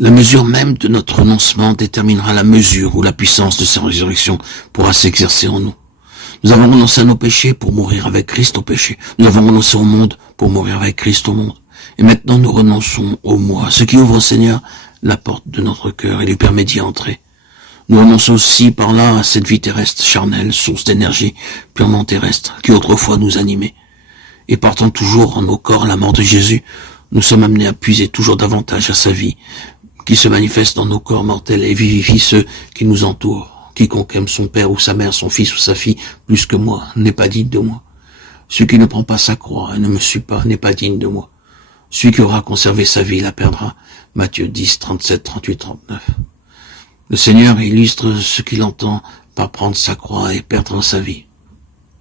La mesure même de notre renoncement déterminera la mesure où la puissance de sa résurrection pourra s'exercer en nous. Nous avons renoncé à nos péchés pour mourir avec Christ au péché. Nous avons renoncé au monde pour mourir avec Christ au monde. Et maintenant nous renonçons au moi, ce qui ouvre au Seigneur la porte de notre cœur et lui permet d'y entrer. Nous renonçons aussi par là à cette vie terrestre charnelle, source d'énergie purement terrestre, qui autrefois nous animait. Et portant toujours en nos corps la mort de Jésus, nous sommes amenés à puiser toujours davantage à sa vie, qui se manifeste dans nos corps mortels et vivifie ceux qui nous entourent. Quiconque aime son père ou sa mère, son fils ou sa fille, plus que moi, n'est pas digne de moi. Celui qui ne prend pas sa croix et ne me suit pas, n'est pas digne de moi. Celui qui aura conservé sa vie la perdra. Matthieu 10, 37, 38, 39. Le Seigneur illustre ce qu'il entend par prendre sa croix et perdre sa vie,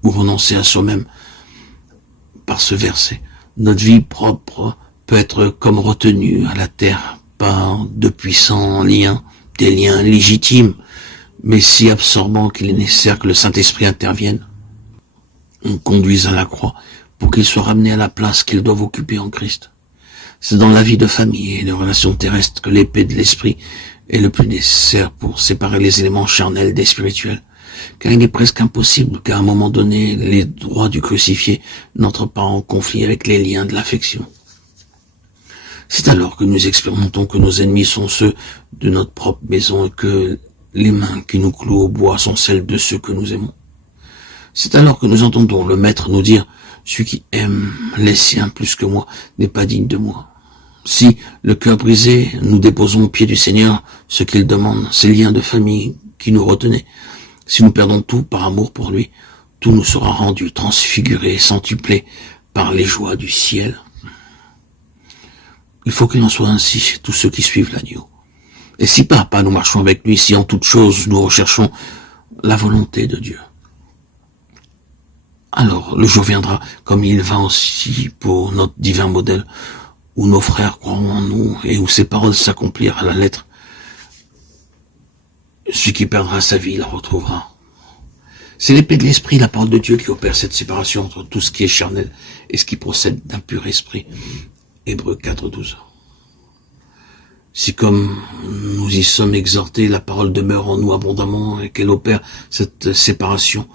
ou renoncer à soi-même par ce verset. Notre vie propre peut être comme retenue à la terre par de puissants liens, des liens légitimes, mais si absorbants qu'il est nécessaire que le Saint-Esprit intervienne. On conduise à la croix pour qu'il soit ramené à la place qu'il doit occuper en Christ. C'est dans la vie de famille et de relations terrestres que l'épée de l'esprit est le plus nécessaire pour séparer les éléments charnels des spirituels, car il est presque impossible qu'à un moment donné, les droits du crucifié n'entrent pas en conflit avec les liens de l'affection. C'est alors que nous expérimentons que nos ennemis sont ceux de notre propre maison et que les mains qui nous clouent au bois sont celles de ceux que nous aimons. C'est alors que nous entendons le Maître nous dire « Celui qui aime les siens plus que moi n'est pas digne de moi ». Si, le cœur brisé, nous déposons aux pieds du Seigneur ce qu'il demande, ces liens de famille qui nous retenaient. Si nous perdons tout par amour pour lui, tout nous sera rendu, transfiguré, centuplé par les joies du ciel. Il faut qu'il en soit ainsi chez tous ceux qui suivent l'agneau. Et si pas à pas nous marchons avec lui, si en toute chose nous recherchons la volonté de Dieu, alors le jour viendra, comme il va aussi pour notre divin modèle, où nos frères croiront en nous et où ces paroles s'accomplirent à la lettre. Celui qui perdra sa vie la retrouvera. C'est l'épée de l'esprit, la parole de Dieu, qui opère cette séparation entre tout ce qui est charnel et ce qui procède d'un pur esprit. Hébreux 4, 12. Si comme nous y sommes exhortés, la parole demeure en nous abondamment et qu'elle opère cette séparation,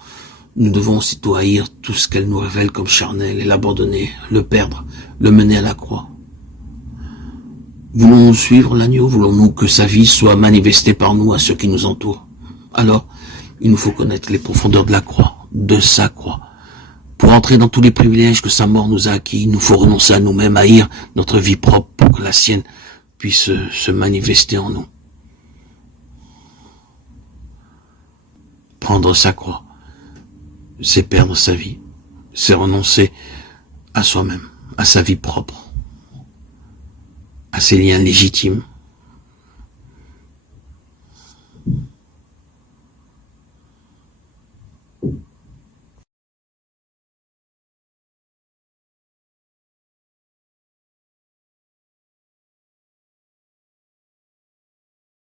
nous devons aussitôt haïr tout ce qu'elle nous révèle comme charnel et l'abandonner, le perdre, le mener à la croix. Voulons-nous suivre l'agneau? Voulons-nous que sa vie soit manifestée par nous à ceux qui nous entourent? Alors, il nous faut connaître les profondeurs de la croix, de sa croix. Pour entrer dans tous les privilèges que sa mort nous a acquis, il nous faut renoncer à nous-mêmes, haïr notre vie propre pour que la sienne puisse se manifester en nous. Prendre sa croix, c'est perdre sa vie, c'est renoncer à soi-même, à sa vie propre, à ses liens légitimes,